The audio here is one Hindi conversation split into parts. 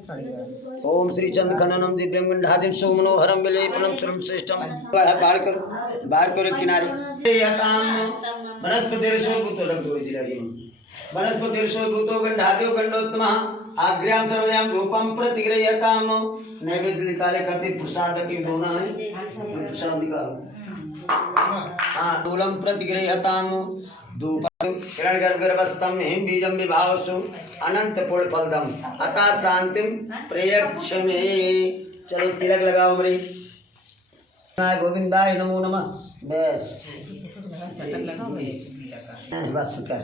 ओम श्री चंद खननम दिव्यम गंधादिम सोमनोहरम विलेपनम श्रम श्रेष्ठम। बाहर करो किनारे। यताम वनस्पतिर्षो भूतो रख दो दिलारी। वनस्पतिर्षो भूतो गंधादियो गंडोत्तमः आग्र्याम सर्वयाम धूपम प्रतिगृह्यताम। नैवेद्य निकाले खातिर प्रसाद की दोना है, प्रसाद निकालो। हाँ दूलम प्रतिगृह्यताम धूप हिरण्यगर्भस्थम हिम बीजम विभावसु अनंत पुण्य फलदम अता शांतिम प्रयक्ष में। चलो तिलक लगाओ मेरे। गोविंदाय नमो नमः। बस बस कर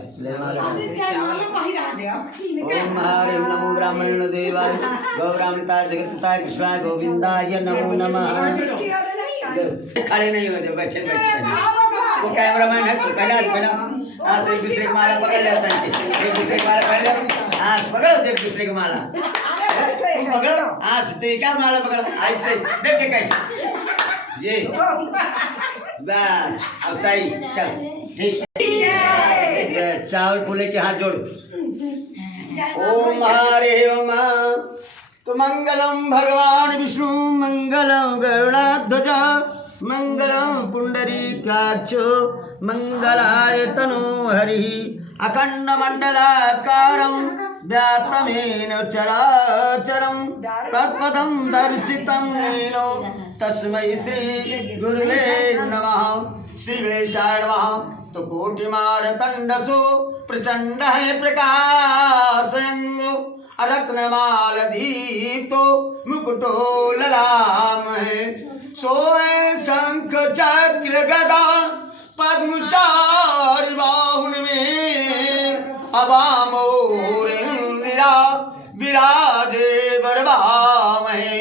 ओम हरि नमो ब्राह्मण देवाय गौ ब्राह्मणताय जगतताय कृष्णाय गोविंदाय नमो नमः। खड़े नहीं हो जो बैठे वो कैमरामैन है तो पहला आज एक दूसरे की माला पकड़ लेता है। एक दूसरे की माला पकड़ ले। आज पकड़ो एक दूसरे की माला पकड़ो। आज तो क्या माला पकड़ो आज से देख के कहीं ये बस अब सही चल ठीक। चावल फूले के हाथ जोड़। ओम हरे ओम तो मंगलम भगवान विष्णु मंगलम गरुड़ाध्वज मंगलम पुंडरीकाक्षो मंगलाय तनो हरि अखंड मंडलाकारं व्याप्तमेन चराचरं तत्पदं दर्शितं येन तस्मै श्री गुरुवे नमः। श्री गणेशाय नमः। तो कोटिमारतंडसो प्रचंड है प्रकाशयंगो रत्नमाल दीप्तो मुकुटो ललाम है। सोने शंख चक्र गदा पद्मचारि बाहुन में अबामोर इंदिरा विराजे बरबाम है।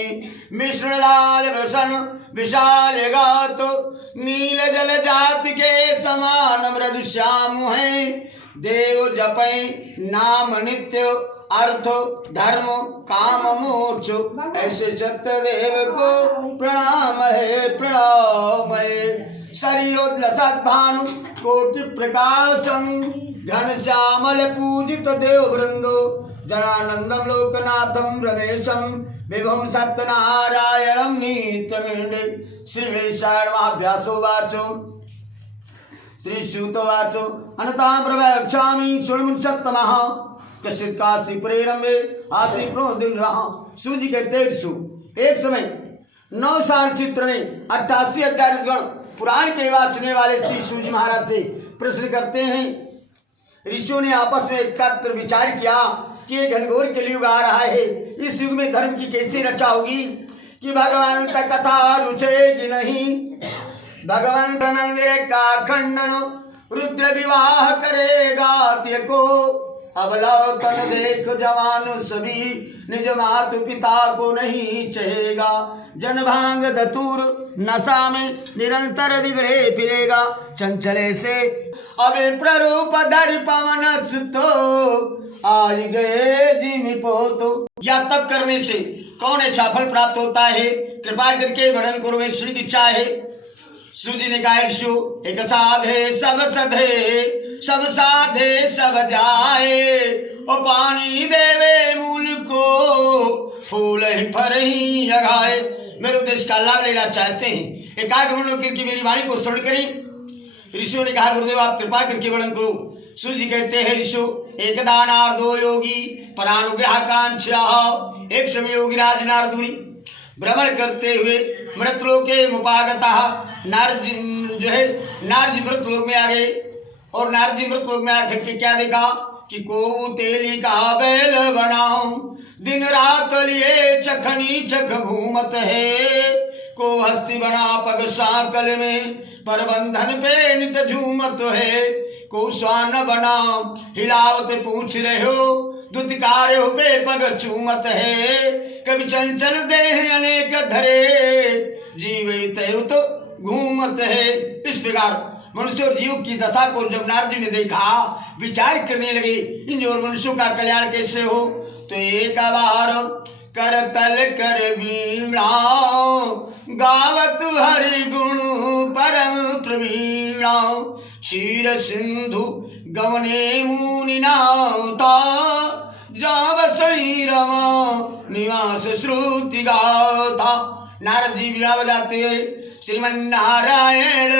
मिश्र लाल वसन विशाल गातो नील जल जाति के समान मृदु श्याम है। देव जपै नाम नित्य अर्थ धर्म काम मोक्ष ऐसे सत्यदेव को प्रणाम है प्रणाम है। शरीरोल्लसत् भानु कोटि प्रकाशं घन श्यामल पूजित देव वृंदो जनानंदम लोकनाथम रमेशम विभुम सत्यनारायणम नित्यमिंडे। श्री गणेशाय नमः। अभ्यासो वाचो श्री श्रुतवाचो अनतां प्रवक्ष्यामि शृण्वन्सत्तमः कश्चित् काशीपुरे रम्ये आसी प्रोदिन रहा। सूजी कहते एक समय 9 साल चित्र ने 88,000 गण पुराण के वाचने वाले श्री सूजी महाराज से प्रश्न करते हैं। ऋषियों ने आपस में एकत्र विचार किया कि ये घनघोर कलयुग आ रहा है, इस युग में धर्म की कैसे रक्षा होगी कि भगवान तक कथा रुचेगी नहीं। भगवंत मंदिर का खंडन रुद्र विवाह करेगा त्य को अवलोकन देख जवान सभी निज मातु पिता को नहीं चहेगा। जन भांग धतूर नशा में निरंतर बिगड़े फिरेगा चंचले से अबे प्ररूप धर पवन सुतो आज गए जिमि पोतो। या तप करने से कौन ऐसा फल प्राप्त होता है कृपा करके वर्णन करो श्री की इच्छा है। सूजी ने कहा एक साधे सब सधे सब साधे सब जाए और पानी देवे मूल को फूल ही फर ही लगाए। मेरे उद्देश्य का लाभ लेना चाहते हैं एकाग्र मन करके मेरी वाणी को श्रवण करें। ऋषियों ने कहा गुरुदेव आप कृपा करके वर्णन करो। सूजी कहते हैं ऋषियों एक दानार दो योगी परानुग्रह कांक्षा। एक समय योगी राज नारदुनी भ्रमण करते हुए मृतलोके मुपागता नारद जो है नारद मृतलोक में आ गए। और नारद जी मृतलोक में आकर के क्या देखा कि को तेली का बैल बनाओ दिन रात लिए चखनी चख घूमत है। को हस्ती बना पग साकल में पर बंधन पे नित झूमत है। को स्वान बना हिलावत पूछ रहे हो दुतिकार हो बेपग चूमत है। कभी चंचल देह अनेक धरे जीवित तो घूमत है। इस प्रकार मनुष्य और जीव की दशा को जब नारद जी ने देखा विचार करने लगे इन और मनुष्यों का कल्याण कैसे हो। तो एक बार कर तल कर वीणा गावत हरि गुण परम प्रवीणा। क्षीर सिंधु गवने मुनि नाता जहाँ बसई रमा निवास श्रुति गाथा। नारद जी बीड़ा बजाते हुए श्रीमन नारायण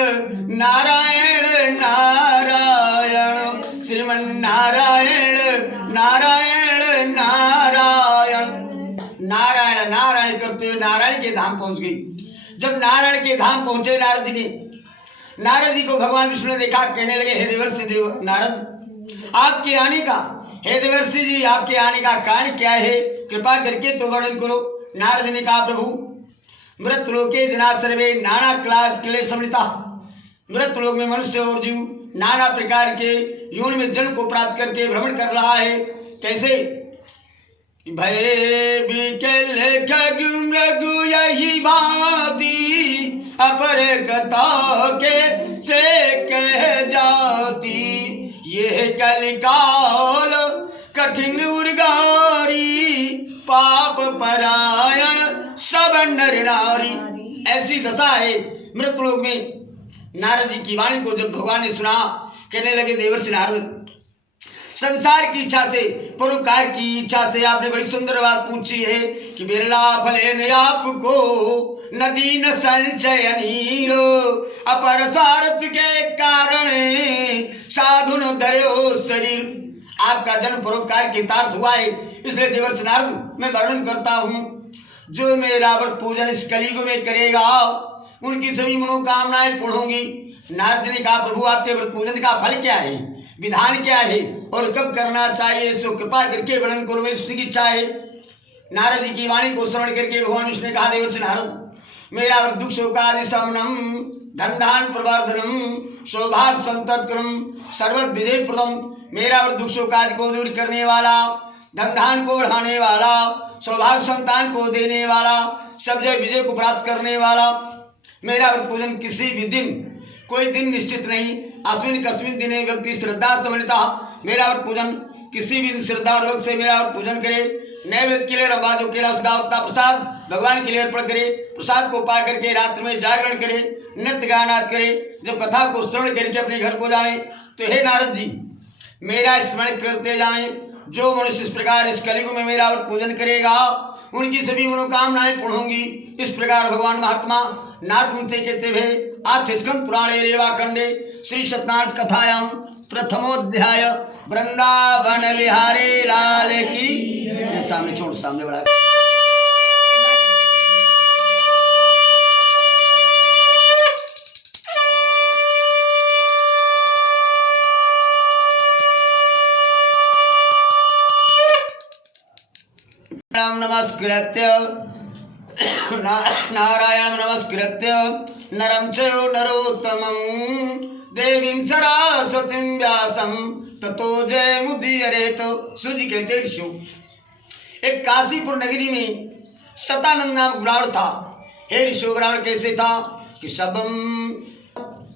नारायण नारायण, श्रीमन नारायण नारायण नारायण, नारायण नारायण करते हुए नारायण के धाम पहुंच गई। जब नारायण के धाम पहुंचे नारद जी को भगवान विष्णु ने देखा, कहने लगे हे देवर्षि देव नारद, आपके आने का, हे देवर्षि जी आपके आने का कारण क्या है, कृपा करके तो वर्णन करो। नारद ने कहा प्रभु मृत लोके जना सर्वे नाना क्लेशमृता, मृत लोक में मनुष्य और जीव नाना प्रकार के योनि में जन्म को प्राप्त करके भ्रमण कर रहा है। कैसे? भय बिकल खगु मृगु यही भांति, अपर कथा के से कह जाती, ये कलिकाल कठिन उर्गारी, पाप परायण सब नर नारी। ऐसी दशा है मृत लोक में। नारद जी की वाणी को जब भगवान ने सुना, कहने लगे देवर्षि नारद, संसार की इच्छा से, परोपकार की इच्छा से आपने बड़ी सुंदर बात पूछी है कि बिरला फलेन आपको नदी न संचय नीरो, अपर सारथ के कारण साधु न धर्यो शरीर। आपका जन्म परोपकार के तार्थ हुआ है, इसलिए देवर्षि नारद मैं वर्णन करता हूँ। जो मेरा व्रत पूजन इस कलयुग में करेगा उनकी सभी मनोकामनाएं पूर्ण होंगी। नारद ने कहा प्रभु आपके व्रत पूजन का फल क्या है, विधान क्या है और कब करना चाहिए, सो कृपा करके वर्णन करो, विष्णु की इच्छा है। नारद जी की वाणी को श्रवण करके भगवान विष्णु ने कहा देवर्षि नारद, मेरा व्रत दुख शोकादि शमनम धनधान प्रवर्धनम सौभाग्य संतत्क्रम सर्वत विजय प्रदम। मेरा व्रत दुख शोकादि को दूर करने वाला, धनधान को बढ़ाने वाला, सौभाग्य संतान को देने वाला, सब जय विजय को प्राप्त करने वाला। मेरा व्रत पूजन किसी भी दिन, कोई दिन निश्चित नहीं, अश्विन कस्मिन दिने व्यक्ति श्रद्धा समन्विता। मेरा व्रत पूजन किसी भी श्रद्धा और भक्त से मेरा व्रत पूजन करे। नैवेद्य के लिए रबाजों के उतना प्रसाद भगवान के लिए अर्पण करे। प्रसाद को पा करके रात्र में जागरण करे, नृत्य गाना करे। जब कथा को श्रवण करके अपने घर को जाए तो हे नारद जी मेरा स्मरण करते जाएं। जो मनुष्य इस प्रकार इस कलयुग में मेरा व्रत पूजन करेगा उनकी सभी मनोकामनाएं पूर्ण होंगी। इस प्रकार भगवान महात्मा नारद मुनि से कहते हुए आठ स्कंद पुराणे रेवा खंडे श्री सत्यनारायण कथायाम प्रथमोध्याय वृंदावन विहारी लाल की। सामने छोड़, सामने बढ़ा। नमस्कृत्य नारायण नमस्कृत्य नरं चैव नरोत्तमं देवीं सरस्वतीं व्यासं ततो जयमुदीरयेत्। सूजी कहते ऋषियों, एक काशीपुर नगरी में सतानंद नाम ब्राह्मण था। हे ऋषियों, ब्राह्मण कैसे था कि सब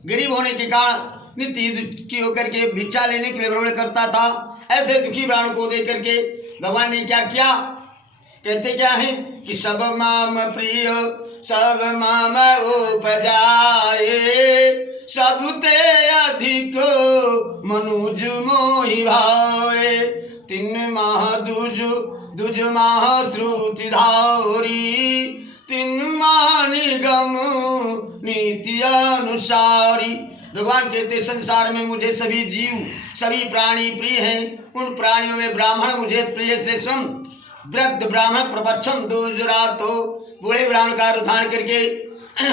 गरीब होने के कारण नित्य दुखी होकर के भिक्षा लेने के लिए भ्रमण करता था। ऐसे दुखी ब्राह्मण को देख करके भगवान ने क्या किया, कहते क्या है कि सब माम प्रिय सब माम उपजाए, सबते अधिक मनुज मोहि भावे, तीन माह दुज माह श्रुति धारी, तीन माह निगम नीति अनुसारी। भगवान कहते संसार में मुझे सभी जीव सभी प्राणी प्रिय हैं। उन प्राणियों में ब्राह्मण मुझे प्रिय से स्वयं वृद्ध ब्राह्मण प्रपक्षम दूजरातो। बूढ़े ब्राह्मण का रुधान करके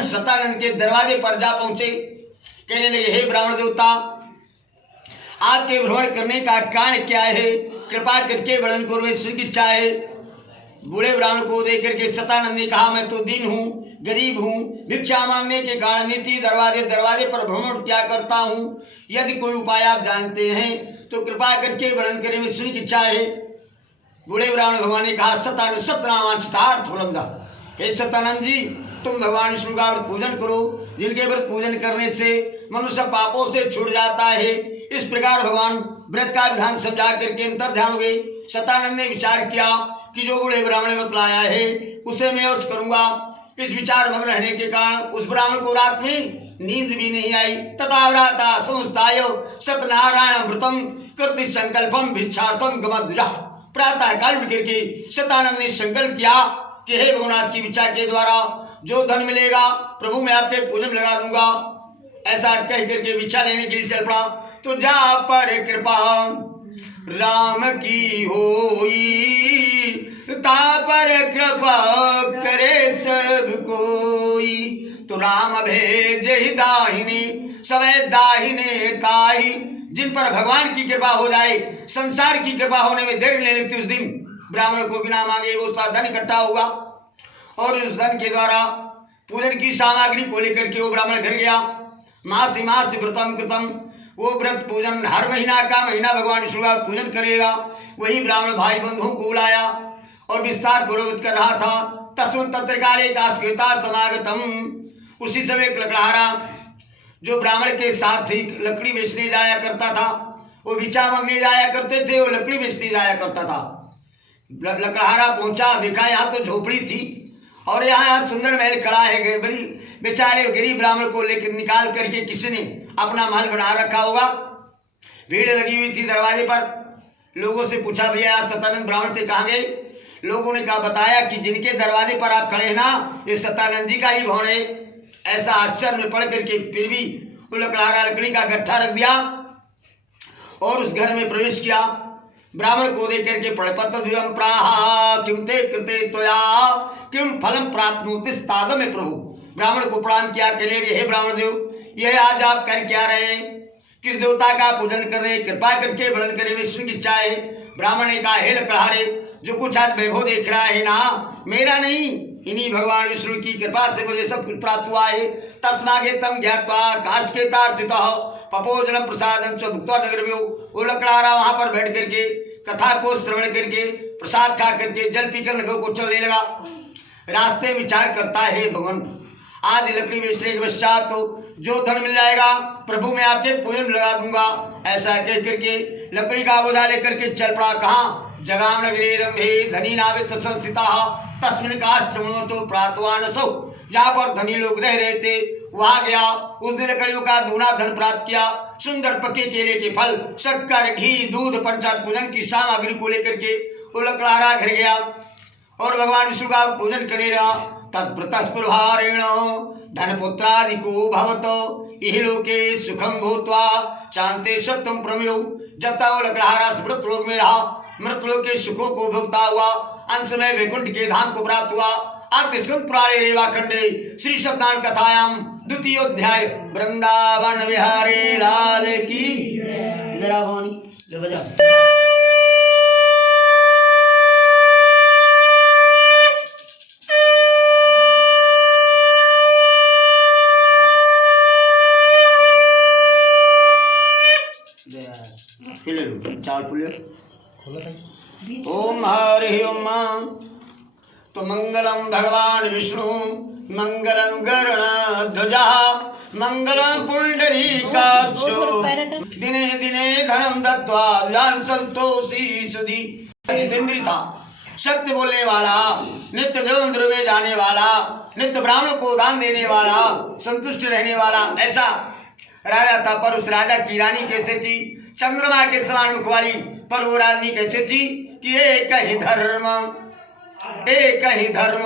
सतानंद के दरवाजे पर जा पहुंचे। कहने लगे हे ब्राह्मण देवता, आपके भ्रमण करने का कारण क्या है, कृपा करके वर्णन करो, ईश्वर की इच्छा है। बूढ़े ब्राह्मण को देख करके सतानंद ने कहा मैं तो दीन हूँ, गरीब हूँ, भिक्षा मांगने के कारण नीति दरवाजे दरवाजे पर भ्रमण क्या करता हूँ। यदि कोई उपाय आप जानते हैं तो कृपा करके वर्णन करें, ईश्वर की इच्छा है। बूढ़े ब्राह्मण भगवान ने कहा सतानंद सतनामाचितार्थ फलंदा, हे सतानंद जी तुम भगवान विष्णु का व्रत पूजन करो, जिनके व्रत पूजन करने से मनुष्य पापों से छूट जाता है। इस प्रकार भगवान व्रत का विधान समझा करके अंतर ध्यान हो गए। सतानंद ने विचार किया कि जो बूढ़े ब्राह्मण ने बतलाया है उसे मैं वश करूंगा। इस विचार भंग रहने के कारण उस ब्राह्मण को रात में नींद भी नहीं आई। तथा व्राता समुस्ताय सत्यनारायण व्रतम कृति संकल्पम भिक्षार्थम गमद्विजा। प्रातः काल उठ करके सतानंद ने संकल्प किया कि हे भगवान की इच्छा के द्वारा जो धन मिलेगा प्रभु मैं आपके पूजन लगा दूंगा। ऐसा कह करके भिक्षा लेने के लिए चल पड़ा। तो जा पर कृपा राम की होई, ता पर कृपा करे सब कोई। तो राम भेजे दाहिने सवै दाहिने ताई। जिन पर भगवान की कृपा हो जाए, संसार की कृपा होने में देर नहीं लगती, उस दिन ब्राह्मण को बिना मांगे वो सा धन इकट्ठा होगा और उस धन के द्वारा पूजन की सामग्री को लेकर के वो ब्राह्मण घर गया। मासी व्रतम कृतम, वो व्रत पूजन हर महीना का महीना भगवान विष्णु का पूजन करेगा। वही ब्राह्मण भाई बंधुओं को बुलाया और विस्तार पूर्वक कर रहा था। तस्मत् तत्र काले कास्कृता समागतम। उसी समय एक लकड़हारा जो ब्राह्मण के साथ ही लकड़ी बेचने जाया करता था, वो भिक्षा मांगने जाया करते थे, वो लकड़ी बेचने जाया करता था। लकड़हारा पहुंचा, देखा यहाँ तो झोपड़ी थी और यहाँ सुंदर महल खड़ा है। बेचारे गरीब ब्राह्मण को लेकर निकाल करके किसी ने अपना महल बना रखा होगा। भीड़ लगी हुई थी दरवाजे पर। लोगों से पूछा भैया सतानंद ब्राह्मण थे कहाँ गए? लोगों ने कहा बताया कि जिनके दरवाजे पर आप खड़े हैं ना, ये सतानंद जी का ही भवन है। ऐसा आश्चर्य में पड़ करके फिर भी वो लकड़हारा लकड़ी का गट्ठा रख दिया और उस घर में प्रवेश किया। ब्राह्मण को देख करके पड़पतम प्राहा किम ते कृते त्वया किम फलम प्राप्नोति तादम में प्रभु। ब्राह्मण को प्रणाम किया, कहने लगे हे ब्राह्मण देव, यह आज आप कर क्या रहे हैं? किस देवता का पूजन कर रहे? कृपा करके वर्णन करे, विष्णु की इच्छा है। ब्राह्मण ने कहा हे लकड़हारे, जो कुछ आज वैभव देख रहा है ना, मेरा नहीं, इन्हीं भगवान विष्णु की कृपा से मुझे सब कुछ प्राप्त हुआ है। तस्मागे तम ज्ञात्वा काष्केतार्चितः पपोजनम प्रसादम च भुक्त्वा नगरम्यो। वो लकड़हारा वहां पर बैठ करके कथा को श्रवण करके प्रसाद खा करके जल पीकर नगर को चलने लगा। रास्ते विचार करता है भगवान आज लकड़ी बेचने के पश्चात तो जो धन मिल जाएगा प्रभु मैं आपके पूजन लगा दूंगा। ऐसा कह करके लकड़ी का बोझा लेकर के चल पड़ा। कहाँ? जगाम नगरे रंभे धनी नावित संस्थिता तस्मिन काश्चमनो तो प्रातवान सौ। जहाँ पर धनी लोग रह रहे थे वहां गया। उस लकड़ियों का दूना धन प्राप्त किया। सुंदर पके केले के फल, शक्कर, घी, दूध, पंचायत पूजन की सामग्री को लेकर के वो लकड़हारा घर गया और भगवान विष्णु का पूजन करेगा। तत्प्रतस्पृहारेण धनपुत्रादिको भवतो इह लोके सुखम भूत्वा चांते सत्यम प्रमेयो। जब तक वो लकड़हारा मृत लोक में रहा, मृत लोक के सुखों को भोगता हुआ अंत में वैकुंठ के धाम को प्राप्त हुआ। आत्मस्कंद पुराणे रेवाखंडे श्री सत्यनारायण कथायाम द्वितीय अध्याय वृंदावन विहारी लाल की जरा भवानी जो बजा। ओम हरि ओम। तो मंगलम भगवान विष्णु मंगलम गरुड़ध्वजा मंगलम पुंडरीकाक्षो दिने दिने धनम दत्त्वा जान संतोषी सुधी। जितेंद्री था, सत्य बोलने वाला, नित्य देव ध्रुवे जाने वाला, नित्य ब्राह्मण को दान देने वाला, संतुष्ट रहने वाला, ऐसा राजा था। पर उस राजा की रानी कैसे थी? चंद्रमा के समान मुख वाली। पर वो रानी कैसे थी कि एक ही धर्म, एक ही धर्म,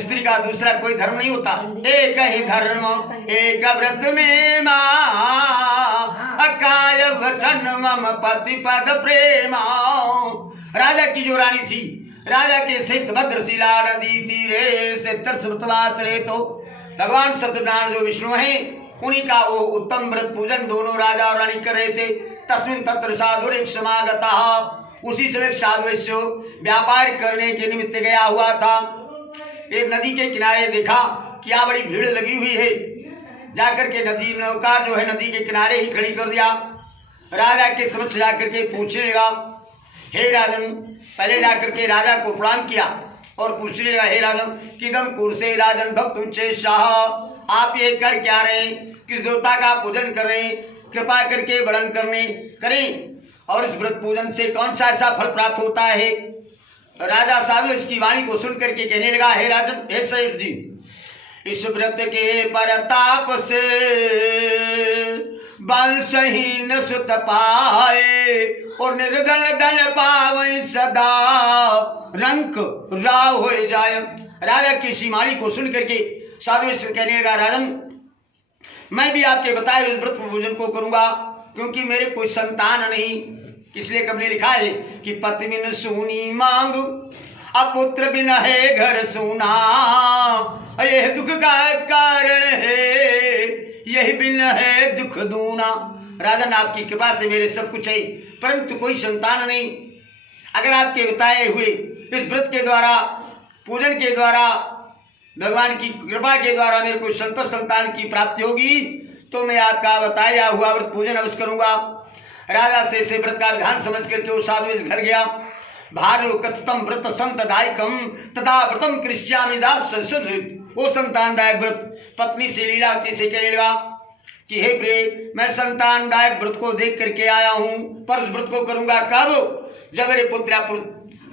स्त्री का दूसरा कोई धर्म नहीं होता। एक ही धर्म एक व्रत में मां अकाय वचन मम पति पद प्रेम। राजा की जो रानी थी, राजा के सित भद्रशिला नदी तीरे से तरसवाचरे। तो भगवान सत्यनारायण जो विष्णु है उन्हीं का वो उत्तम व्रत पूजन दोनों राजा और रानी कर रहे थे। तस्मिन तत्र साधुर एक समागतः। उसी समय एक साधु व्यापार करने के निमित्त गया हुआ था। एक नदी के किनारे देखा क्या बड़ी भीड़ लगी हुई है। जाकर के नदी नौका जो है नदी के किनारे ही खड़ी कर दिया। राजा के समक्ष जाकर के पूछने लगा हे राजन। पहले जाकर के राजा को प्रणाम किया और पूछने लगा हे राजन किदम कुर्से राजन भक्त चे शाह। आप ये कर क्या रहे? किस देवता का पूजन कर रहे? कृपा करके वर्णन करें और इस व्रत पूजन से कौन सा ऐसा फल प्राप्त होता है? राजा साधु इसकी वाणी को सुन करके कहने लगा हे राजन, हे सेठ जी, इस व्रत के परताप से वंशहीन सुत पाए और निर्धन धन पावै सदा रंक राव हो जाए। राजा की सीमाड़ी को सुन करके साधु कहने लगा, राजन मैं भी आपके बताए हुए व्रत भोजन को करूंगा, क्योंकि मेरे कोई संतान नहीं। इसलिए कबीर ने लिखा है कि पति बिन सूनी मांग अपुत्र बिन है घर सूना, यह दुख का कारण है, यही बिन है दुख दूना। राजन आपकी कृपा से मेरे सब कुछ है, परंतु कोई संतान नहीं। अगर आपके बताए हुए इस व्रत के द्वारा, पूजन के द्वारा, भगवान की कृपा के द्वारा मेरे को संतान की प्राप्ति होगी तो मैं आपका बताया हुआ व्रत पूजन अवश्य करूंगा। राजा से व्रत का विधान समझ करके वो साधु इस घर गया। भार्यो कथितम व्रत संतदायकम तथा व्रतम कृष्यामि दास संसद। वो संतानदायक व्रत पत्नी से लीलावती से कहने लगा कि हे प्रिय, मैं संतानदायक व्रत को देख करके आया हूँ, पर उस व्रत को करूंगा कब? जब मेरे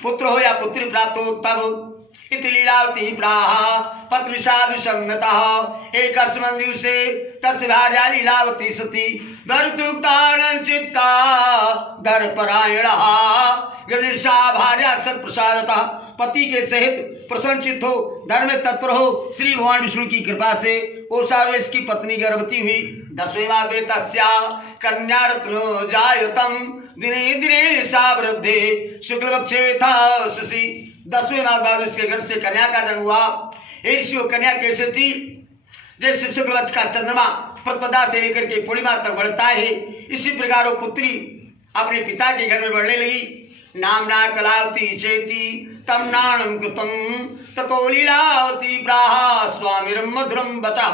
पुत्र हो या पुत्री प्राप्त हो तब। इति लीलावती प्राहा पत्नी साधु संगतः एकस्मिन् दिवसे तस्य भार्या लीलावती सती दर्तुक्तानन् चित्ता दर्परायणः गणेशा भार्या सत्प्रसादतः। पति के सहित प्रसन्नचित्त हो, धर्म में तत्पर हो, श्री भगवान विष्णु की कृपा से वो साधु इसकी पत्नी गर्भवती हुई। 10वें मासे तस्या कन्या रत्नो जायतम दिने दिने सा वृद्धे शुक्लपक्षे था शशि। 10वें मास बाद उसके घर से कन्या का जन्म हुआ। ऐसी वो कन्या कैसे थी? जैसे शुक्ल पक्ष का चंद्रमा प्रतिपदा से लेकर के पूर्णिमा तक बढ़ता है, इसी प्रकार वो पुत्री अपने पिता के घर में बढ़ने लगी। नामना कलावती चेती तम नाणम कृतम ततो लीलावती प्राहा स्वामिरम मधुरम बचा।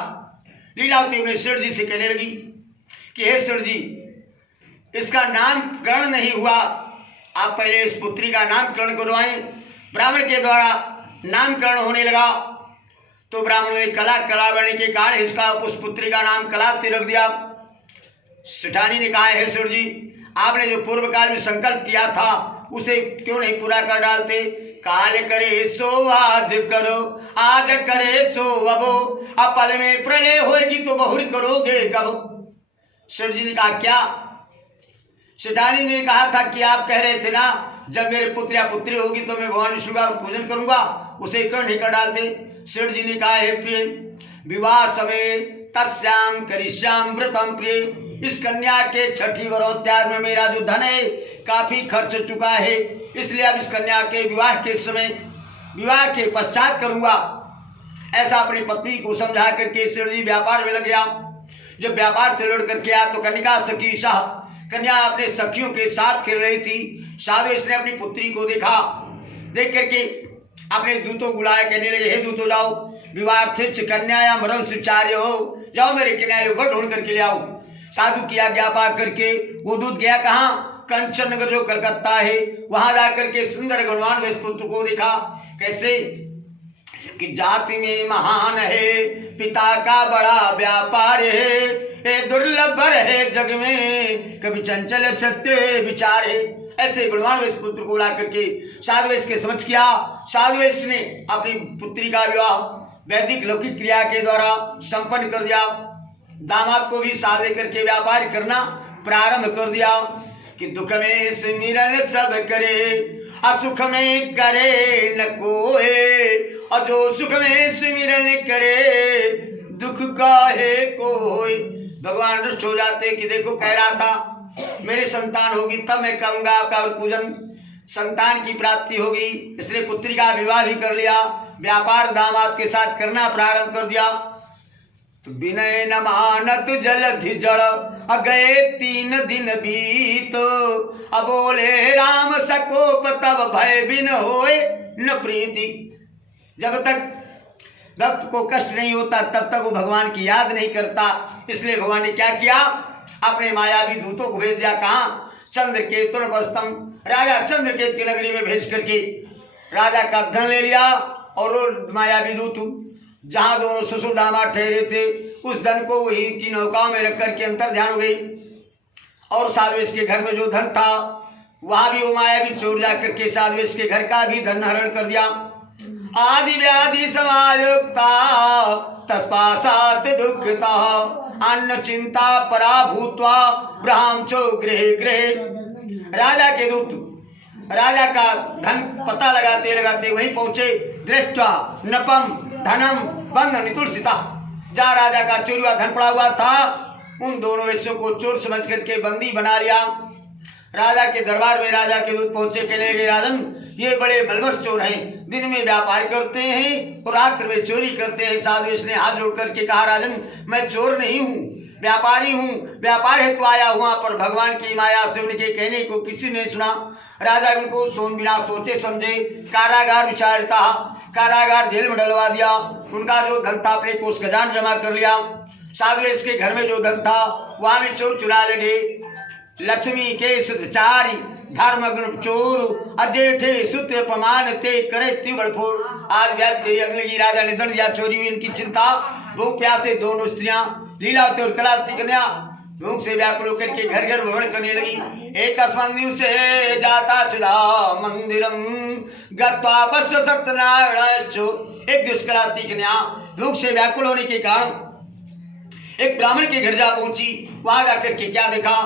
लीलावती अपने सेठ जी से कहने लगी कि हे सेठ जी, इसका नामकरण नहीं हुआ, आप पहले इस पुत्री का नामकरण करवाएं। ब्राह्मण के द्वारा नामकरण होने लगा तो ब्राह्मणों ने कला बढ़ने के कारण इसका उस पुत्री का नाम कलावती रख दिया। सेठानी ने कहा, हे सेठ जी, आपने जो पूर्व काल में संकल्प किया था उसे क्यों नहीं पूरा कर डालते? काल करे सो आज करो, आज करे सो अबो, अपल में प्रलय होगी तो बहुर करोगे कब? सेठ जी ने कहा, क्या? सेठानी ने कहा था कि आप कह रहे थे ना जब मेरे पुत्र या पुत्री होगी तो मैं भगवान विष्णु का पूजन करूंगा, उसे क्यों नहीं कर डालते? सेठ जी ने कहा, हे प्रिय, विवाह समय तस्याम करिष्याम व्रतम प्रिय। इस कन्या के छठी वरोत्याग में मेरा जो धन है काफी खर्च चुका है, इसलिए अब इस कन्या के विवाह के समय, विवाह के पश्चात करूंगा। ऐसा अपनी पत्नी को समझा करके सेठ जी व्यापार में लग गया। जब व्यापार से लौट करके आया तो कन्या सखी शाह, कन्या अपने सखियों के साथ खेल रही थी। साधु इसने अपनी पुत्री को देखा, देख करके अपने दूतों बुलाया, कहने लगे, हे दूतों जाओ, विवाहित कन्या या मरम शिवचार्य हो, जाओ मेरे कन्या युवक ढूंढ करके ले आओ। साधु की आज्ञा पा करके वो दूत गया कहाँ? कंचन नगर जो कलकत्ता है, वहां जाकर के सुंदर गुणवान वेश पुत्र को देखा। कैसे कि जाति में महान है, पिता का बड़ा व्यापार है, ये दुर्लभ है जग में, कभी चंचल सत्य विचार है। ऐसे गुणवान वेश पुत्र को ला करके साधु वेश के समझ किया। साधु वेश ने अपनी पुत्री का विवाह वैदिक लौकिक क्रिया के द्वारा संपन्न कर दिया। दामाद को भी साथ लेकर के व्यापार करना प्रारंभ कर दिया कि दुख में सिमरन सब करे, असुख में करे न कोई, और जो सुख में सिमरन करे दुख काहे कोई। भगवान रुष्ट हो जाते कि देखो कह रहा था मेरी संतान होगी तब मैं करूंगा आपका पूजन, संतान की प्राप्ति होगी, इसलिए पुत्री का विवाह भी कर लिया, व्यापार दामाद के साथ करना प्रारंभ कर दिया। तो विनय न मानत जलधि जड़, गए 3 दिन बीत, बोले राम सकोप तब भय बिन होए न प्रीति। जब तक भक्त को कष्ट नहीं होता तब तक वो भगवान की याद नहीं करता, इसलिए भगवान ने क्या किया? अपने मायावी दूतों को भेज दिया। कहाँ? चंद्रकेतु वस्तम, राजा चंद्रकेतु की नगरी में भेज करके राजा का धन ले लिया, और वो मायावी दूत जहां दोनों ससुर दामाद ठहरे थे उस धन को वही की नौकाओं में रख करके अंतर ध्यान हो गई। और साधुवेश के घर में जो धन था वहां भी वो मायावी चोर जा करके साधुवेश के घर का भी धन हरण कर दिया। आदि व्याधि समायुक्ता तस्पासात दुःखिता अन्न चिंता परा भूत्वा ब्राह्मचो गृह गृह। राजा के दूत राजा का धन पता लगाते लगाते वहीं पहुंचे। दृष्टवा नपम धनम बंध नितुलसिता, जहाँ राजा का चोरी हुआ धन पड़ा हुआ था उन दोनों वेश्यों को चोर समझ करके बंदी बना लिया। राजा के दरबार में राजा के दूत पहुंचे, कहने लगे राजन ये बड़े बलवश चोर हैं, दिन में व्यापार करते हैं और रात्र में चोरी करते हैं। साधु इसने हाथ जोड़ करके कहा राजन मैं चोर नहीं हूँ, व्यापारी हूँ, व्यापार हेतु आया हुआ, पर भगवान की माया से उनके कहने को किसी ने सुना। राजा उनको सोन बिना सोचे समझे कारागार विचारता, कारागार जेल में डलवा दिया। उनका जो धन था अपने कोष खजान जमा कर लिया। साधु इसके घर में जो धन था वहां में चोर चुरा लगे। लक्ष्मी के सुतचारी धर्मग्न चोर अजेठे सुत प्रमाण ते करे तिबड़फोर। आज व्याज के अगले राजा ने दंड दिया, चोरी हुई इनकी चिंता। भूख प्यासे दोनों स्त्रियां लीलावती और कलावती कन्या भूख से व्याकुल होकर के घर घर भ्रमण करने लगी। एक अस्मन्यु से जाता चुदा मंदिरम गत्वा पश्य सत्यनारायणश्चो। एक दुष्कलावती कन्या भूख से व्याकुल होने के कारण एक ब्राह्मण के घर जा पहुंची। वहां जाकर के क्या देखा,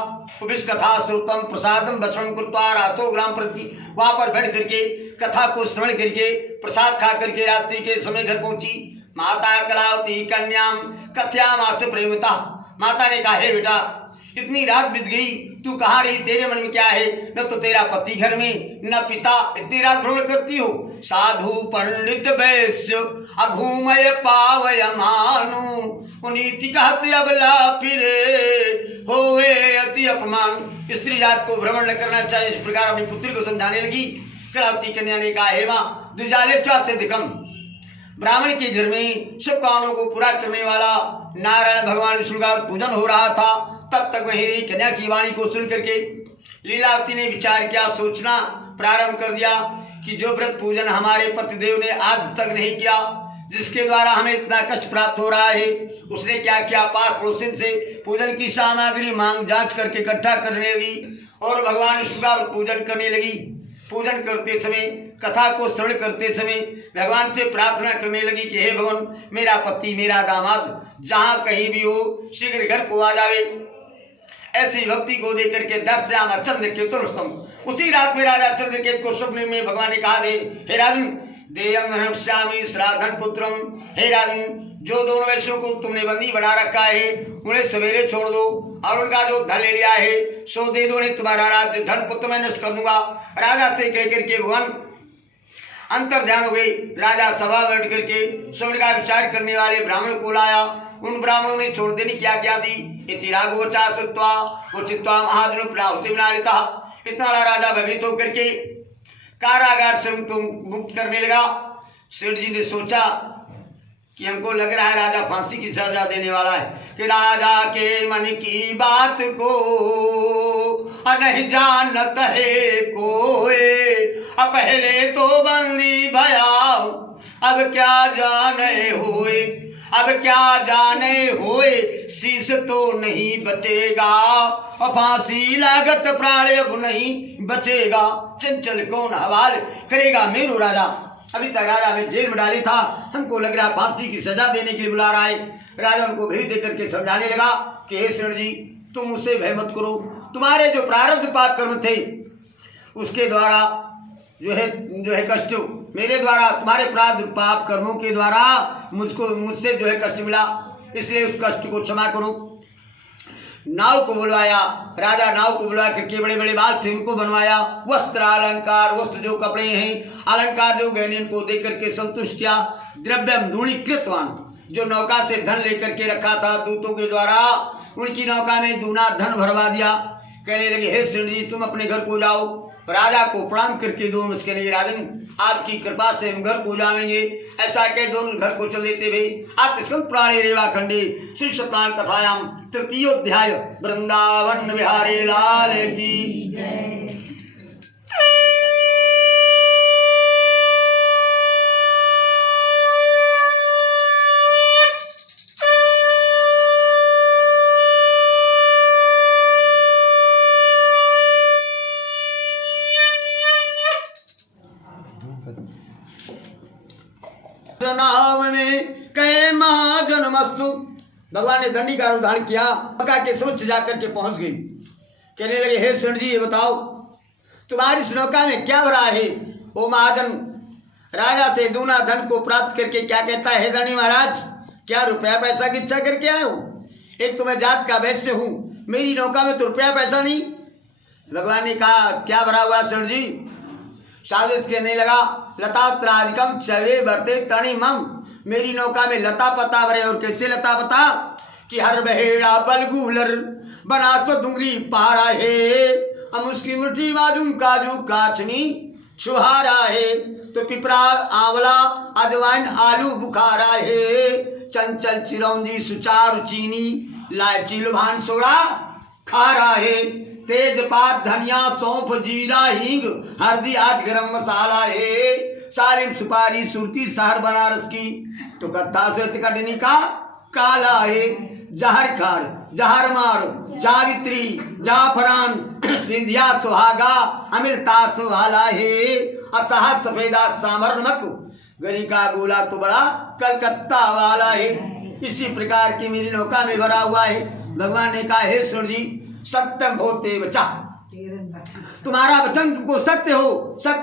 कथा श्रुतम प्रसादम बचन कृत्वा रातो ग्राम प्रति। वहां पर बैठ करके कथा को श्रवण करके प्रसाद खा करके रात्रि के समय घर पहुंची। माता कलावती कन्याम कथ्यामास प्रेमता। माता ने कहा हे बेटा इतनी रात बीत गई, तू कहाँ रही, तेरे मन में क्या है, न तो तेरा पति घर में न पिता, इतनी रात भ्रमण करती हो। साधु पंडित वैश्य अघूमय पावय मानु नीति कहते अबला फिरे होवे अति अपमान। स्त्री जात को भ्रमण न करना चाहिए, इस प्रकार अपनी पुत्री को समझाने लगी। कलावती कन्या ने कहा हे माँ द्विजालेश्वा से दिकम। ब्राह्मण के घर में सब कामों को पूरा करने वाला नारायण भगवान विष्णु का पूजन हो रहा था। तब तक वहीं रही कन्या की वाणी को सुन करके लीलावती ने विचार किया, सोचना प्रारंभ कर दिया कि जो व्रत पूजन हमारे पतिदेव ने आज तक नहीं किया, जिसके द्वारा हमें इतना कष्ट प्राप्त हो रहा है, उसने क्या किया, पास पड़ोसिन से पूजन की सामग्री मांग जांच करके इकट्ठा करने लगी और भगवान विष्णु का पूजन करने लगी। पूजन करते समय कथा को श्रवण करते समय भगवान से प्रार्थना करने लगी कि हे भगवान मेरा पति मेरा दामाद जहाँ कहीं भी हो शीघ्र घर को आ जावे। ऐसी भक्ति को देकर के दर्श्याम चंद्रकेतुस्तम। उसी रात में राजा चंद्रकेतु को स्वप्न में भगवान ने कहा दे हे राजन देयम श्यामी श्राद्धन पुत्रम। हे राजन जो दोनों वैश्यों को तुमने बंदी बना रखा है उन्हें सवेरे छोड़ दो और उनका जो धन ले लिया है सो दे दो, नहीं तुम्हारा राज्य धन पुत्र मैं नष्ट कर दूंगा। राजा से कहकर के भगवान अंतर ध्यान हो गई। राजा सभा बैठ करके स्वर्ण का विचार करने वाले ब्राह्मण को लाया। उन ब्राह्मणों ने छोड़ देने क्या क्या दी। इति राघवचा सत्वा उचित्वा महाजन प्राहुति विनालिता। इतना बड़ा राजा भयभीत होकर के कारागार से उनको मुक्त करने लगा। सेठ जी ने सोचा कि हमको लग रहा है राजा फांसी की सजा देने वाला है, कि राजा के मन की बात को नहीं जानत है कोई। अब पहले तो बंदी भया अब क्या जाने होए, अब क्या जाने होए शीश तो नहीं बचेगा और फांसी लागत प्राण अब नहीं बचेगा। चंचल कौन हवाल करेगा मेरो राजा। अभी तक राजा हमें जेल में डाली था, हमको लग रहा फांसी की सजा देने के लिए बुला रहा है। राजा उनको भेज देकर के समझाने लगा कि हे शरण जी तुम मुझसे भय मत करो, तुम्हारे जो प्रारब्ध पाप कर्म थे उसके द्वारा जो है कष्ट मेरे द्वारा तुम्हारे प्रारब्ध पाप कर्मों के द्वारा मुझसे जो है कष्ट मिला, इसलिए उस कष्ट को क्षमा करो। नाव को बुलवाया, राजा नाव को बुलवा करके बड़े बड़े बाल थे उनको बनवाया। वस्त्र अलंकार वस्त्र जो कपड़े हैं अलंकार जो गहने उनको दे करके संतुष्ट किया। द्रव्यम दूणीकृतवान जो नौका से धन लेकर के रखा था दूतों के द्वारा उनकी नौका में दूना धन भरवा दिया। कहने लगे हे श्री जी तुम अपने घर को जाओ। राजा को प्रणाम करके दोनों कहने लगे राजन आपकी कृपा से हम घर को जाएंगे। ऐसा कह दोनों घर को चल देते हुए आत्मस्कंद प्राणी रेवा खंडे श्री सत्यनारायण कथायाम तृतीयोध्याय वृंदावन बिहारी लाल की जय। नाव में कहे महाजनमस्तु। भगवान ने दंडी का उदाहरण किया, मक्का के सोच जाकर के पहुंच गई। कहने लगे हे शरण जी ये बताओ तुम्हारी इस नौका में क्या हो रहा है। वो महाजन राजा से दूना धन को प्राप्त करके क्या कहता है, हे धनी महाराज क्या रुपया पैसा की इच्छा करके आए हो। एक तो मैं जात का वैश्य हूँ, मेरी नौका में तो रुपया पैसा नहीं। भगवान ने कहा क्या भरा हुआ शरण जी। साधु कहने लगा लतात्रादिकम चवे बरते तणी मम। मेरी नौका में लता पता भरे। और कैसे लता पता कि हर बहेड़ा बलगूलर बनास्पत डुंगरी पारा है। हम उसकी मुट्ठी माजूम काजू काचनी छुहारा है। तो पिपरा आंवला अजवाइन आलू बुखारा है। चंचल चिरौंजी सुचार चीनी लाइची लुभान सोड़ा खा रहा है। तेजपात धनिया सौंफ जीरा हींग हल्दी आदि गरम मसाला है। सालिम सुपारी सुरती सहर बनारस की। तो कत्था श्वेत कटनी का काला है। जहर खार जहर मार जावित्री जाफरान सिंधिया सुहागा अमिल तास वाला है। असहत सफेदा सामर नमक गरी का गोला तो बड़ा कलकत्ता वाला है। इसी प्रकार की मेरी नौका में भरा हुआ है। भगवान ने कहा हे शरण जी सत्यम होते बचा, तुम्हारा वचन तुमको सत्य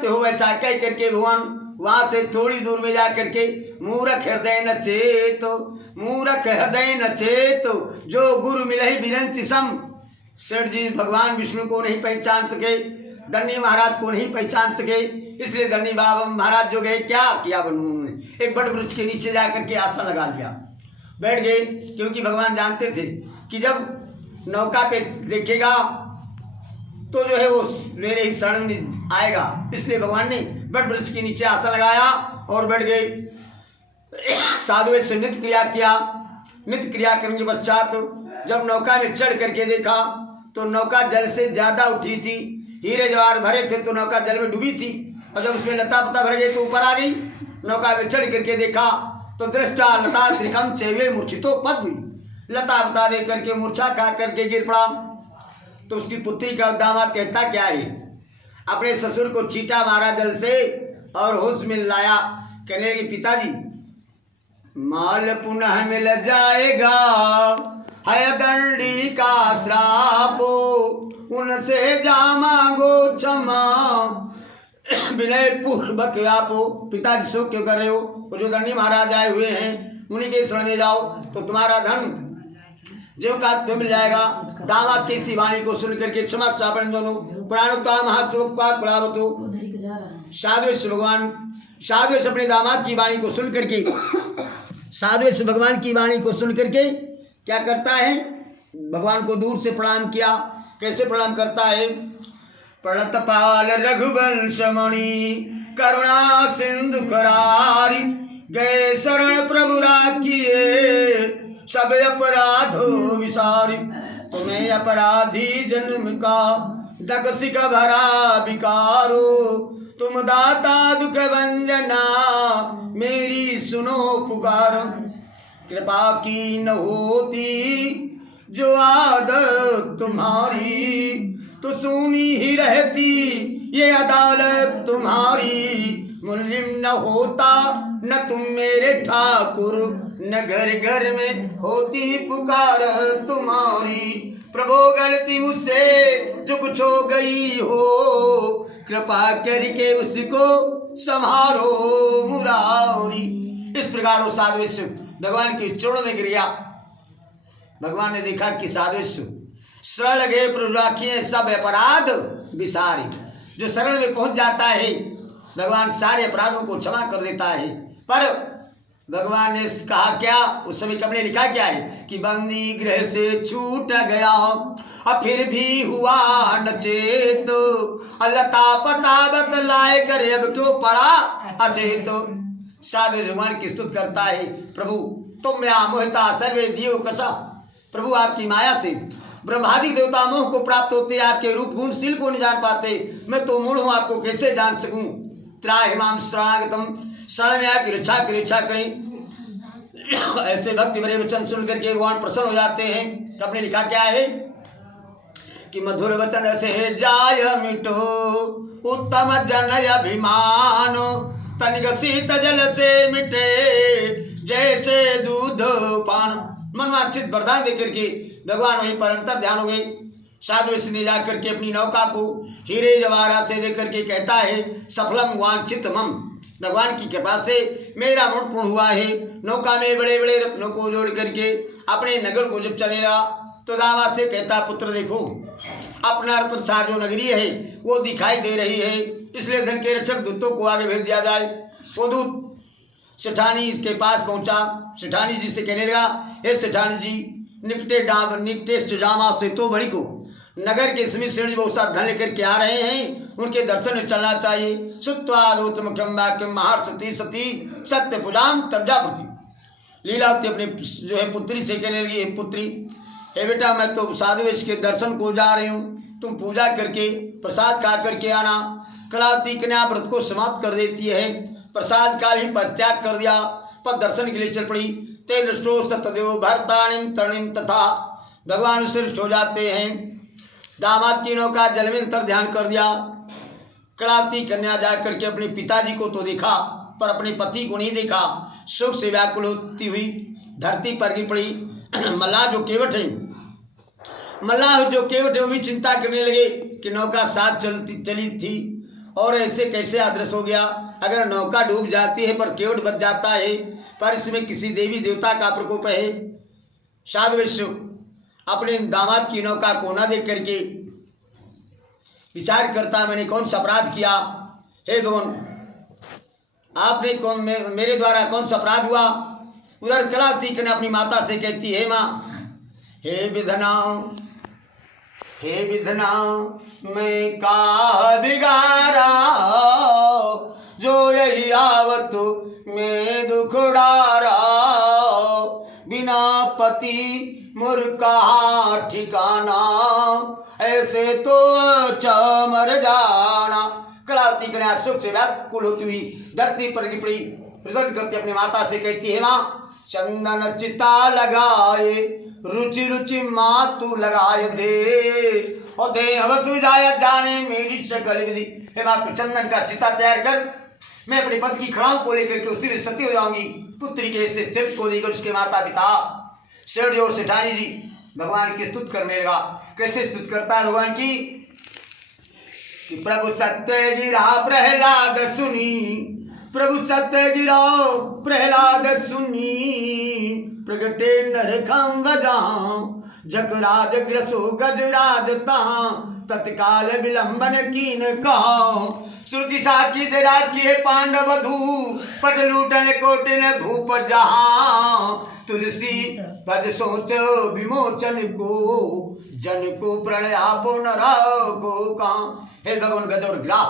हो ऐसा कह करके भगवान वहां से थोड़ी दूर में जा करके मूर्ख हृदय न चेत जो गुरु मिलहि बिरंचि सम। सेठ जी भगवान विष्णु को नहीं पहचान सके, दंडी महाराज को नहीं पहचान सके। इसलिए दंडी बाबा महाराज जो गए क्या किया, उन्होंने एक बड़ वृक्ष के नीचे जाकर के आसन लगा लिया, बैठ गए। क्योंकि भगवान जानते थे कि जब नौका पे देखेगा तो जो है वो मेरे ही शरण में आएगा। इसलिए भगवान ने बड़ वृक्ष के नीचे आसन लगाया और बैठ गए। साधु से नित्य क्रिया किया। नित्य क्रिया करने के पश्चात जब नौका में चढ़ करके देखा तो नौका जल से ज्यादा उठी थी। हीरे जवाहर भरे थे तो नौका जल में डूबी थी। और जब उसमें लता पता भर गई तो ऊपर आ गई। नौका में चढ़ करके देखा तो दृष्टा लता त्रिकम चेवे मूर्छितो पद हुई। लता पता दे करके मूर्छा खा करके गिर पड़ा। तो उसकी पुत्री का दामाद कहता क्या है, अपने ससुर को छीटा मारा जल से और होश में लाया। कहने लगे पिताजी माल पुनः मिल जाएगा है दंडी का श्रापो। उनसे जा मांगो क्षमा विनय पूर्वक आपो। पिताजी शोक क्यों कर रहे हो, वो जो दंडी महाराज आए हुए हैं उन्हीं के शरण में जाओ तो तुम्हारा धन जो का तो मिल जाएगा। दामाद की इसी वाणी को सुन करके क्षमा श्रापण दोनों प्राणोक्ता महाशोका कुलावतो। साधु भगवान साधु अपने दामाद की वाणी को सुन करके साधु भगवान की वाणी को सुन करके क्या करता है, भगवान को दूर से प्रणाम किया। कैसे प्रणाम करता है, प्रणतपाल रघुवंश मणि करुणा सिंधु करारी गए शरण प्रभु राखिए सब अपराधो विसारी। तुम्हें अपराधी जन्म का दक्षिक भरा विकारो। तुम दाता दुख भंजना मेरी सुनो पुकार। कृपा की न होती जो आदत तुम्हारी तो सुनी ही रहती ये अदालत तुम्हारी। मुलिम न होता न तुम मेरे ठाकुर न घर घर में होती पुकार तुम्हारी। प्रभु गलती मुझसे जो कुछ हो गई हो कृपा करके उसको संहारो मुरारी। इस प्रकार वो साधु भगवान के चरणों में गिर गया। भगवान ने देखा कि साधु शरण गए प्रभु राखिए सब अपराध विसारी। जो शरण में पहुंच जाता है भगवान सारे अपराधों को क्षमा कर देता है। पर भगवान ने कहा क्या, उस समय कब ने लिखा क्या है कि बंदी गृह से छूट गया और फिर भी हुआ न चेत। लता पता बतलाए करे अब क्यों पड़ा अचेत। साधु भगवान की स्तुति करता है, प्रभु तुम में मोहिता सर्वे दियो कसा। प्रभु आपकी माया से ब्रह्मादि देवता मोह को प्राप्त होते, आपके रूप गुण शील को नहीं जान पाते। मैं तो मूढ़ हूँ, आपको कैसे जान सकूं। त्राहिमाम शरणागतम, शरण में आपकी रक्षा की रक्षा करें। ऐसे भक्ति भरे वचन सुन करके भगवान प्रसन्न हो जाते हैं। कब ने लिखा क्या है कि मधुर वचन से जाय मिटो उत्तम जन अभिमान। तनिक शीत जल से मिटे मनोवांछित वरदान देकर के भगवान वहीं पर अंतर ध्यान हो गए। साधु इसने जा करके अपनी नौका को हीरे जवाहरात से लेकर के कहता है सफलम वांछित मम, भगवान की कृपा से मेरा मन पूर्ण हुआ है। नौका में बड़े बड़े रत्नों को जोड़ करके अपने नगर को जब चलेगा तो दामाद से कहता पुत्र देखो अपना रत्नसार जो नगरी है वो दिखाई दे रही है, इसलिए धन के रक्षक दूतों को आगे भेज दिया जाए। वो दूत सेठानी के पास पहुंचा। सेठानी जी से कहने लगा हे सेठानी जी निकटे जामा से तो बड़ी को नगर के समीप श्रेणी बहुत सा धन लेकर के आ रहे हैं, उनके दर्शन में चलना चाहिए। सुत्वादोत्तम वाक्यम महारसती सती सत्य पूजाम तर्जापति। लीलावती अपनी जो है पुत्री से कहने लगी हे पुत्री, हे बेटा मैं तो साधु के दर्शन को जा रही हूँ, तुम पूजा करके प्रसाद खा करके आना। कलावती कन्या व्रत को समाप्त कर देती है, प्रसाद का भी परित्याग कर दिया, पर दर्शन के लिए चल पड़ी। ते दृष्टो सतदेव भरताणिम तरणिम तथा भगवान श्रेष्ठ हो जाते हैं। दामाद की नौका जल में अंतर ध्यान कर दिया। कलावती कन्या जा करके अपने पिताजी को तो देखा पर अपने पति को नहीं देखा। सुख से व्याकुल होती हुई धरती पर गिर पड़ी। मल्लाह जो केवट है वो भी चिंता करने लगे कि नौका साथ चली थी और ऐसे कैसे अदृश्य हो गया। अगर नौका डूब जाती है पर केवट बच जाता है, पर इसमें किसी देवी देवता का प्रकोप है। साधु अपने दामाद की नौका को न देख करके विचार करता मैंने कौन सा अपराध किया। हे भगवान आपने कौन मेरे द्वारा कौन सा अपराध हुआ। उधर कलावती कन्या अपनी माता से कहती है माँ हे विधना मैं का बिगाड़ा जो यही आवत में दुख उड़ारा। बिना पति मुर्का ठिकाना ऐसे तो मर जाना। कलावती कन्या सुख से व्याकुल होती हुई धरती पर गिर पड़ी। प्रसन्न करती अपनी माता से कहती है माँ चंदन चिता लगाए रुचि रुचि माँ तू लगाए दे और दे अवश्य विजाय जाने मेरी शकल विधि। हे माँ तू चंदन का चिता तैयार कर, मैं अपने पद की खड़ाओं को लेकर के उसी में सती हो जाऊंगी। पुत्री के ऐसे चरित्र को देकर उसके माता पिता शेरडी और सेठानी जी भगवान की स्तुत करने लगा। कैसे स्तुत करता है भगवान की कि प्रभु सत्य गिरा प्रहलाद सुनी, प्रभु सत्य गिरा प्रहलाद सुनी, प्रगटे नरखम बजाओ जगराज ग्रसो गजराज तहाँ तत्काल विलंबन कीन कहो। श्रुति साखी दरा किए पांडव धू पट लूटन कोटिन भूप जहाँ। तुलसी पद सोचो विमोचन को जन को प्रणय आपो न को कहाँ। हे भगवान गज और गिरा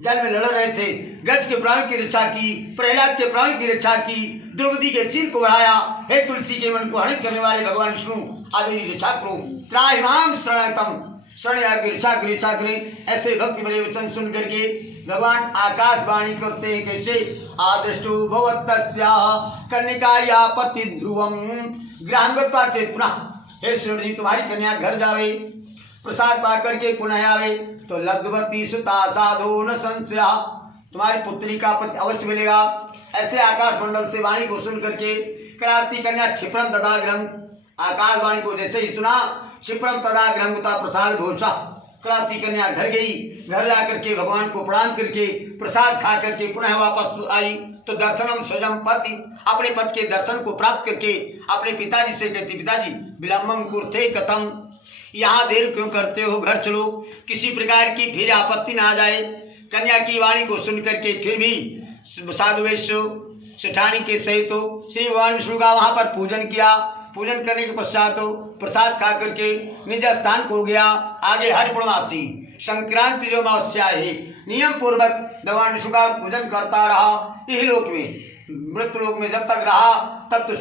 जल में लड़ रहे थे, गज के प्राण की रक्षा की, प्रहलाद के प्राण की रक्षा की, द्रौपदी के चीर को बढ़ाया। हे तुलसी के मन को हरण करने वाले भगवान विष्णु आप मेरी रक्षा करो। त्राहिमाम शरणतम शरण की रक्षा करें। ऐसे भक्ति भरे वचन सुन करके भगवान आकाशवाणी करते हैं कैसे आदृष्टो भवत्तस्या कन्यकाया पति ध्रुवम ग्रामगत्वा चेत पुनः। हे श्री जी तुम्हारी कन्या घर जावे प्रसाद पा करके पुनः आवे तो लग्धवती सुता साधो न संशया, तुम्हारी पुत्री का पति अवश्य मिलेगा। ऐसे आकाश मंडल से वाणी को सुन करके कलावती कन्या क्षिप्रम तदा ग्रहण, आकाशवाणी को जैसे ही सुना क्षिप्रम तदा ग्रहणता प्रसाद घोषा। कलावती कन्या घर गई, घर जा करके भगवान को प्रणाम करके प्रसाद खा करके पुनः वापस आई तो दर्शनम स्वयं पति, अपने पति के दर्शन को प्राप्त करके अपने पिताजी से कहती पिताजी विलंबम कुर्थे कथम, यहाँ देर क्यों करते हो, घर चलो, किसी प्रकार की फिर आपत्ति ना आ जाए। कन्या की वाणी को सुन करके फिर भी साधु वैश्य सेठानी के सहित तो श्री भगवान विष्णु का वहाँ पर पूजन किया। पूजन करने के पश्चात प्रसाद खा करके निज स्थान को गया। आगे हर पूर्णमासी संक्रांति जो अमावस्या है नियम पूर्वक भगवान विष्णु का पूजन करता रहा। इस लोक में मृत्यु लोक में जब तक रहा तब तो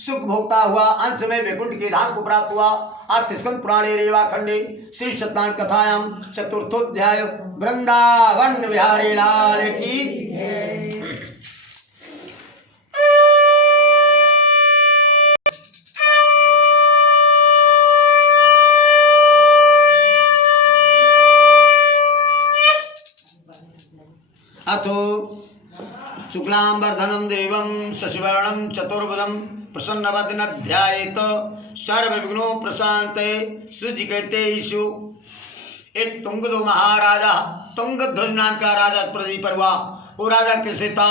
सुख भोगता हुआ अंत में वैकुंठ के धाम को प्राप्त हुआ। आज स्कंद पुराणे रेवा खंडे श्री सत्यनारायण कथायाम चतुर्थोध्याय वृंदावन विहारी लाल की। अथो शुक्लांबरधनम देवं शशिवर्णम चतुर्भुजं प्रसन्नवदन ध्यायेत सर्वविघ्नों प्रशांते सूर्य कहते ईशु। एक तुंगदो महाराजा तुंगध्वज नाम का राजा प्रदीप पर हुआ। वो राजा कैसे था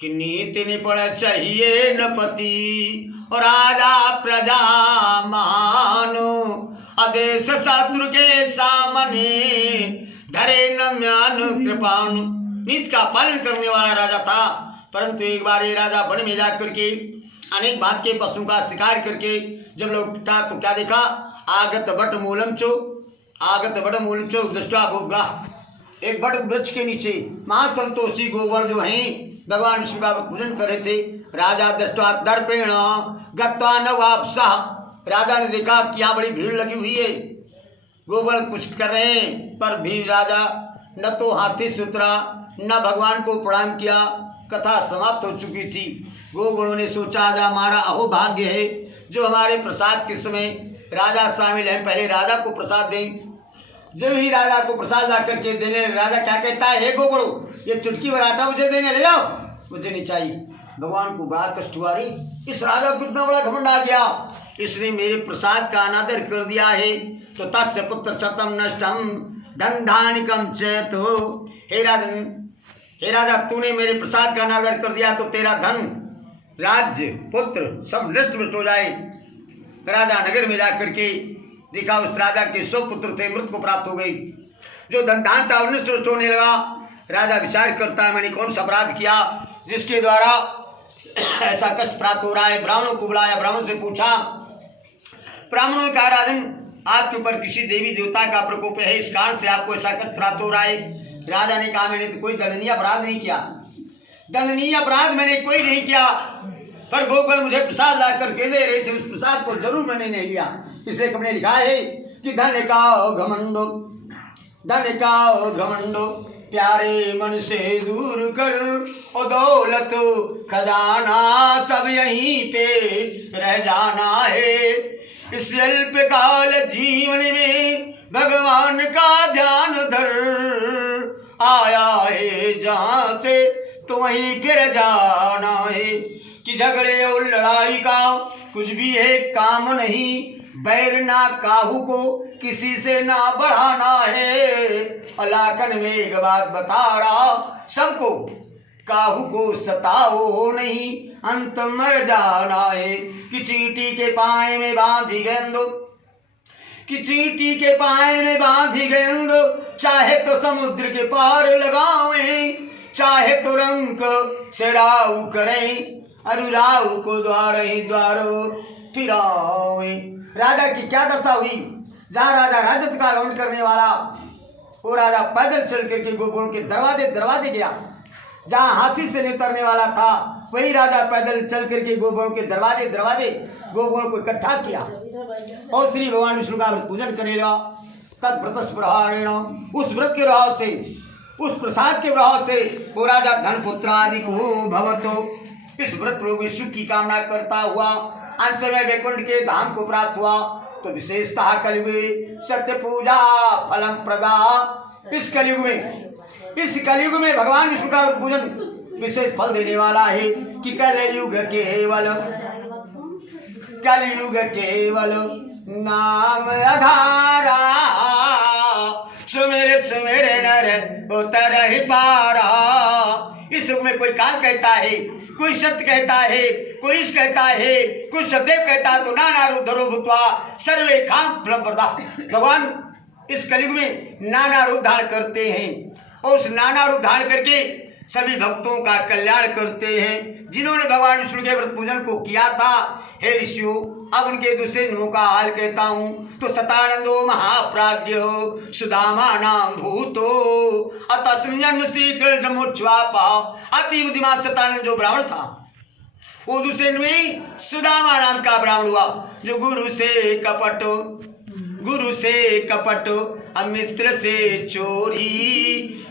कि नीति निपुण चाहिए नपति और राजा प्रजा मानो आदेश शत्रु के सामने धरे न म्यान कृपाणु। नीति का पालन करने वाला राजा था। परंतु एक बार ये राजा वन में जाकर के अनेक भांति के पशुओं का शिकार करके जब लौटा तो क्या देखा, आगत बट मूलम चो दृष्टा गोग्रा। एक बट वृक्ष के नीचे महासंतोषी गोबर जो हैं भगवान विष्णु का पूजन कर रहे थे। राजा दृष्टा दर्पेण गत्वा न वापसा। राजा ने देखा कि यहाँ बड़ी भीड़ लगी हुई है, गोबर कुछ कर रहे हैं, पर भी राजा न तो हाथी से उतरा न भगवान को प्रणाम किया। कथा समाप्त हो चुकी थी। गोगणों ने सोचा आज हमारा अहो भाग्य है जो हमारे प्रसाद के समय राजा शामिल है, पहले राजा को प्रसाद दें। जब ही राजा को प्रसाद ला करके देने, राजा क्या कहता है, हे गोगणों ये चुटकी भर आटा मुझे देने ले जाओ, मुझे नहीं चाहिए। भगवान को बड़ा कष्ट हुआ, इस राजा को इतना बड़ा घमंड आ गया, इसने मेरे प्रसाद का अनादर कर दिया है। तो तस्य पुत्र शतम नष्टम धन धानिकम चेतो। हे राजा तूने मेरे प्रसाद का अनादर कर दिया तो तेरा धन राज्य पुत्र सब नष्ट हो जाए। राजा नगर में जाकर के देखा उस राजा के 100 पुत्र थे, मृत को प्राप्त हो गई। जो धन धान था नष्ट होने लगा। राजा विचार करता है मैंने कौन सा अपराध किया जिसके द्वारा ऐसा कष्ट प्राप्त हो रहा है। ब्राह्मणों को बुलाया, ब्राह्मण से पूछा, ब्राह्मणों ने कहा राजन आपके ऊपर किसी देवी देवता का प्रकोप है, इस कारण से आपको ऐसा कष्ट प्राप्त हो रहा है। राजा ने कहा मैंने तो कोई दंडनीय अपराध नहीं किया, दंडनीय अपराध मैंने कोई नहीं किया, पर गोगण मुझे प्रसाद ला करके दे रहे थे, उस प्रसाद को जरूर मैंने नहीं लिया। इसलिए कभी लिखा है कि धन का घमंडो प्यारे मन से दूर कर, ओ दौलत खजाना सब यहीं पे रह जाना है। इस अल्पकाल जीवन में भगवान का ध्यान धर, आया है जहाँ से तो वहीं फिर जाना है। कि झगड़े और लड़ाई का कुछ भी है काम नहीं, बैर ना काहू को किसी से ना बढ़ाना है। अलाकन में एक बात बता रहा सबको, काहू को सताओ नहीं अंत मर जाना है। कि चींटी के पाए में बांधी गेंदो, कि चींटी के पाए में बांधी गेंदो, चाहे तो समुद्र के पार लगावें, चाहे तो रंग से राव करें, अरुराव को द्वार ही द्वारो फिरावे। राजा की क्या दशा हुई, जहाँ राजा राजत्व का आरोहण करने वाला वो राजा पैदल चल करके गोगुण के दरवाजे गया। जहाँ हाथी से नहीं उतरने वाला था वही राजा पैदल चल करके गोगुण के दरवाजे गोगुण को इकट्ठा किया और श्री भगवान विष्णु का पूजन करने लगा। तद्व्रत प्रहारेण, उस व्रत के प्रभाव से, उस प्रसाद के प्रभाव से वो राजा धन पुत्र आदि को भवतो, इस व्रत रोग सुख की कामना करता हुआ अंत में वैकुंठ के धाम को प्राप्त हुआ। तो विशेषतः कलयुग सत्य पूजा फलम प्रदा। इस कलयुग में भगवान विष्णु का पूजन विशेष फल देने वाला है। कि कलयुग केवल नाम आधारा, सुमेरे नर उतर ही पारा। इस युग में कोई काल कहता है, कोई सत्य कहता है, कोई इस कहता है, कोई सदैव कहता है, तो नाना रूप धरो भूतवा सर्वे काम फलम प्रदा। भगवान इस कलयुग में नाना रूप धारण करते हैं और उस नाना रूप धारण करके सभी भक्तों का कल्याण करते हैं। जिन्होंने भगवान विष्णु के व्रत पूजन को किया था, हे ऋषियों अब उनके दूसरे गुणों का हाल कहता हूँ। तो सतानंदो महाप्राज्यो सुदामा नाम भूतो अतस्मिन् जन्म श्री कृष्ण मोक्षवापा। अति बुद्धिमान सतानंद जो ब्राह्मण था वो दूसरे में सुदामा नाम का ब्राह्मण हुआ, जो गुरु से कपट अमित्र से चोरी